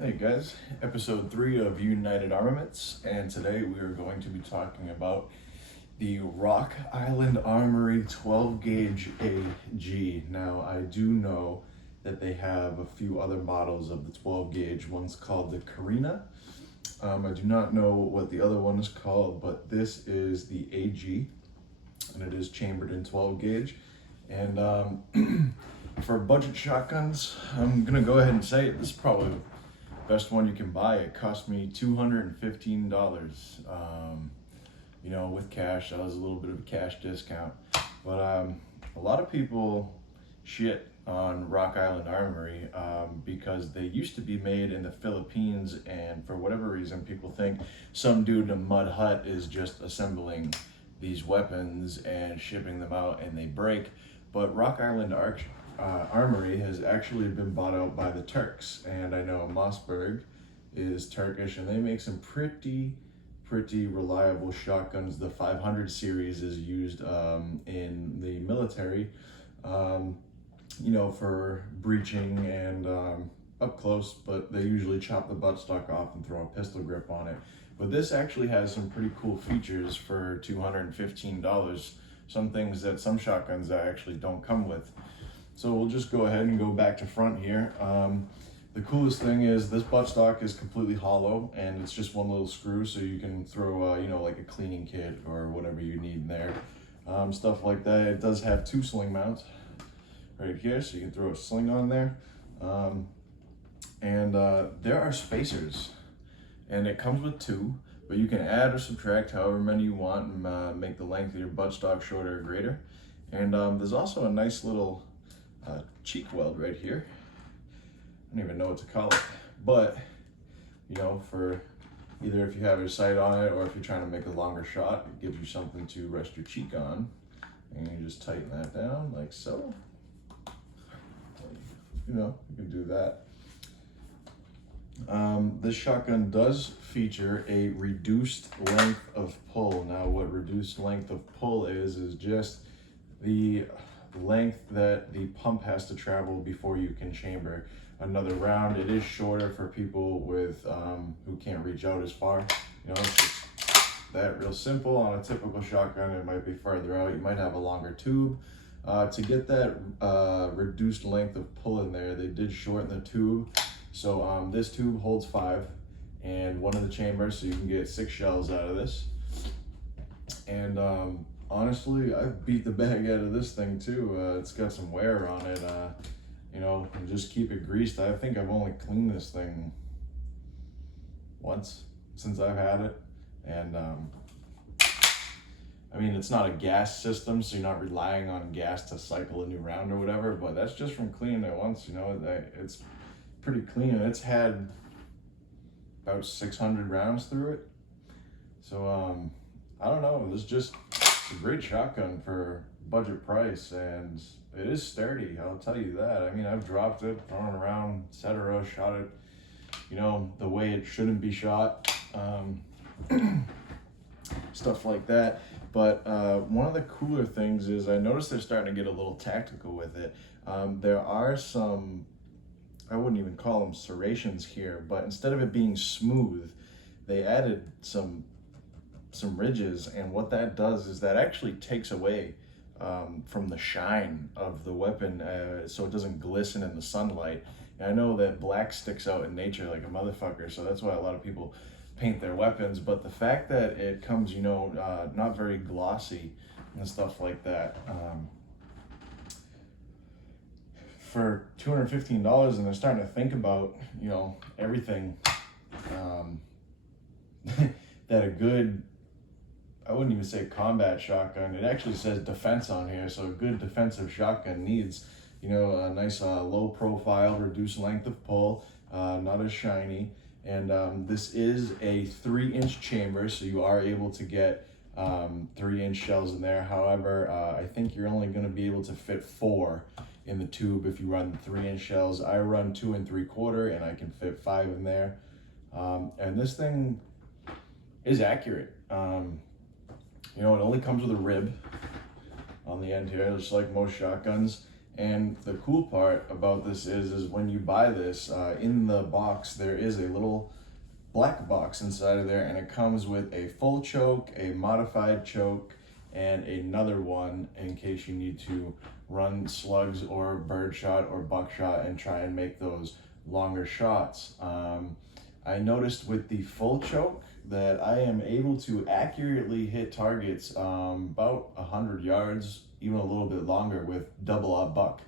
Hey guys, episode 3 of United Armaments, and today we are going to be talking about the Rock Island Armory 12 gauge AG. Now, I do know that they have a few other models of the 12 gauge. One's called the Carina. I do not know what the other one is called, but this is the AG, and it is chambered in 12 gauge. And for budget shotguns, I'm gonna go ahead and say it. This is probably best one you can buy. It cost me $215. With cash, that was a little bit of a cash discount. But a lot of people shit on Rock Island Armory because they used to be made in the Philippines, and for whatever reason, people think some dude in a mud hut is just assembling these weapons and shipping them out, and they break. But Rock Island Armory has actually been bought out by the Turks, and I know Mossberg is Turkish, and they make some pretty reliable shotguns. The 500 series is used in the military, for breaching and up close, but they usually chop the buttstock off and throw a pistol grip on it. But this actually has some pretty cool features for $215. Some things that some shotguns that actually don't come with. So we'll just go ahead and go back to front here. The coolest thing is this buttstock is completely hollow, and it's just one little screw, so you can throw, like a cleaning kit or whatever you need in there, stuff like that. It does have 2 sling mounts right here, so you can throw a sling on there. There are spacers, and it comes with 2, but you can add or subtract however many you want and make the length of your buttstock shorter or greater. And there's also a nice little cheek weld right here. I don't even know what to call it, but for either if you have your sight on it or if you're trying to make a longer shot, it gives you something to rest your cheek on, and you just tighten that down like so. You can do that. This shotgun does feature a reduced length of pull. Now, what reduced length of pull is just the length that the pump has to travel before you can chamber another round. It is shorter for people with who can't reach out as far. It's just that real simple. On a typical shotgun, it might be farther out. You might have a longer tube. To get that reduced length of pull in there, they did shorten the tube. So this tube holds 5 and one of the chambers, so you can get 6 shells out of this. And honestly, I've beat the bag out of this thing too. It's got some wear on it, and just keep it greased. I think I've only cleaned this thing once since I've had it. And it's not a gas system, so you're not relying on gas to cycle a new round or whatever, but that's just from cleaning it once. It's pretty clean, and it's had about 600 rounds through it. So I don't know, it's a great shotgun for budget price, and it is sturdy, I'll tell you that. I've dropped it, thrown it around, etc., shot it, the way it shouldn't be shot, stuff like that. But one of the cooler things is I noticed they're starting to get a little tactical with it. There are some, I wouldn't even call them serrations here, but instead of it being smooth, they added some ridges, and what that does is that actually takes away from the shine of the weapon, so it doesn't glisten in the sunlight. And I know that black sticks out in nature like a motherfucker, so that's why a lot of people paint their weapons. But the fact that it comes, not very glossy and stuff like that, for $215, and they're starting to think about, everything that a good, I wouldn't even say combat shotgun, it actually says defense on here, so a good defensive shotgun needs, a nice low profile, reduced length of pull, not as shiny. And this is a 3-inch chamber, so you are able to get 3-inch shells in there. However, I think you're only going to be able to fit 4 in the tube if you run 3-inch shells. I run 2 3/4, and I can fit 5 in there. And this thing is accurate. It only comes with a rib on the end here, just like most shotguns. And the cool part about this is when you buy this, in the box, there is a little black box inside of there, and it comes with a full choke, a modified choke, and another one in case you need to run slugs or birdshot or buckshot and try and make those longer shots. I noticed with the full choke that I am able to accurately hit targets about 100 yards, even a little bit longer with double-aught buck.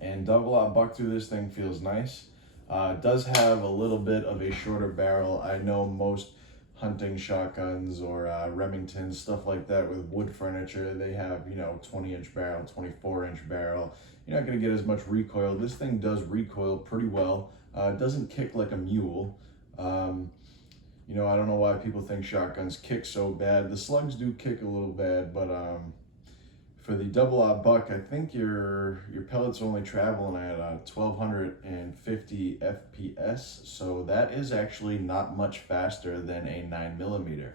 And double-aught buck through this thing feels nice. It does have a little bit of a shorter barrel. I know most hunting shotguns or Remingtons, stuff like that with wood furniture, they have, 20-inch barrel, 24-inch barrel. You're not going to get as much recoil. This thing does recoil pretty well. It doesn't kick like a mule. I don't know why people think shotguns kick so bad. The slugs do kick a little bad, but for the double-aught buck, I think your pellets only traveling at 1250 FPS, so that is actually not much faster than a 9mm.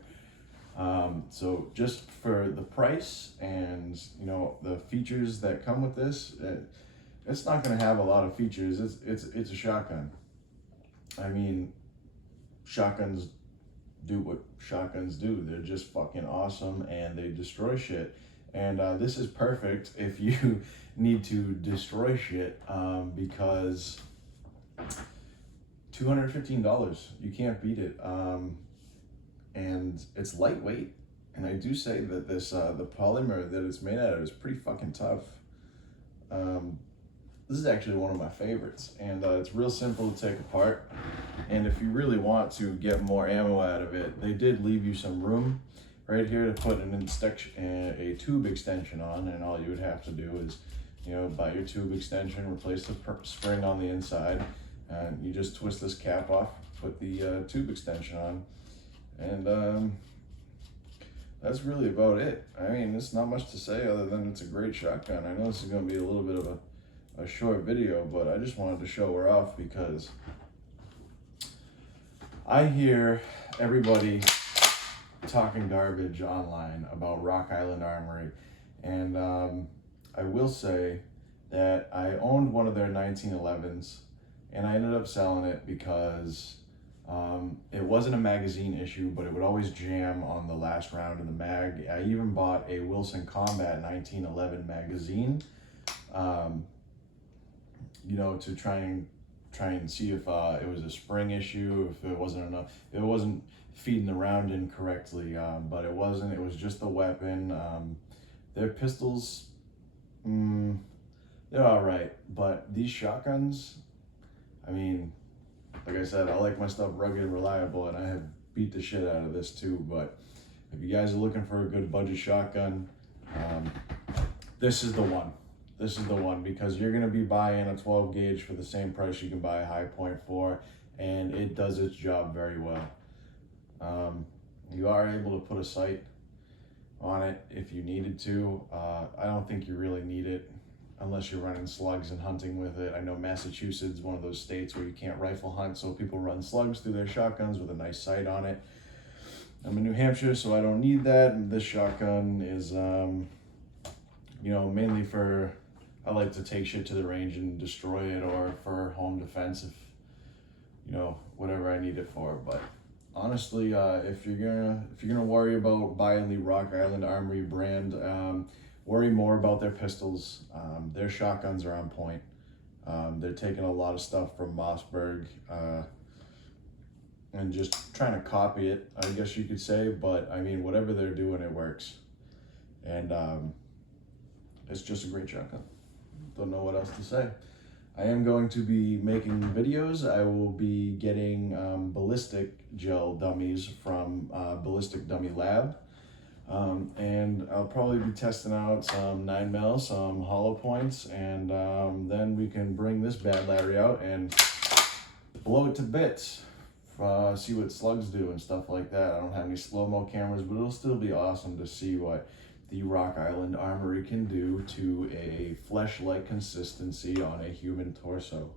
So just for the price and the features that come with this, it's not going to have a lot of features. It's a shotgun. I mean, shotguns do what shotguns do. They're just fucking awesome and they destroy shit. And this is perfect if you need to destroy shit, because $215, you can't beat it. And it's lightweight. And I do say that this the polymer that it's made out of is pretty fucking tough. This is actually one of my favorites, and it's real simple to take apart. And if you really want to get more ammo out of it, they did leave you some room right here to put a tube extension on, and all you would have to do is, buy your tube extension, replace the spring on the inside, and you just twist this cap off, put the tube extension on, and that's really about it. I mean, there's not much to say other than it's a great shotgun. I know this is going to be a little bit of a short video, but I just wanted to show her off because I hear everybody talking garbage online about Rock Island Armory, and I will say that I owned one of their 1911s, and I ended up selling it because it wasn't a magazine issue, but it would always jam on the last round of the mag. I even bought a Wilson Combat 1911 magazine, to try and see if it was a spring issue, if it wasn't enough, if it wasn't feeding the round in correctly, but it wasn't. It was just the weapon. Their pistols, they're all right, but these shotguns, I mean, like I said, I like my stuff rugged and reliable, and I have beat the shit out of this too. But if you guys are looking for a good budget shotgun, this is the one. This is the one, because you're going to be buying a 12 gauge for the same price you can buy a high point for, and it does its job very well. You are able to put a sight on it if you needed to. I don't think you really need it unless you're running slugs and hunting with it. I know Massachusetts is one of those states where you can't rifle hunt, so people run slugs through their shotguns with a nice sight on it. I'm in New Hampshire, so I don't need that. And this shotgun is, mainly for, I like to take shit to the range and destroy it, or for home defense if, whatever I need it for. But honestly, if you're gonna worry about buying the Rock Island Armory brand, worry more about their pistols. Their shotguns are on point. They're taking a lot of stuff from Mossberg and just trying to copy it, I guess you could say. But I mean, whatever they're doing, it works. And it's just a great shotgun. Don't know what else to say. I am going to be making videos. I will be getting ballistic gel dummies from Ballistic Dummy Lab. And I'll probably be testing out some 9mm, some hollow points, and then we can bring this bad Larry out and blow it to bits. See what slugs do and stuff like that. I don't have any slow-mo cameras, but it'll still be awesome to see what the Rock Island Armory can do to a flesh-like consistency on a human torso.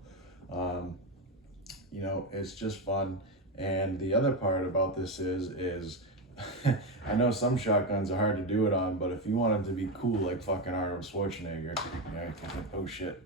It's just fun. And the other part about this is I know some shotguns are hard to do it on, but if you wanted to be cool like fucking Arnold Schwarzenegger, yeah, oh shit.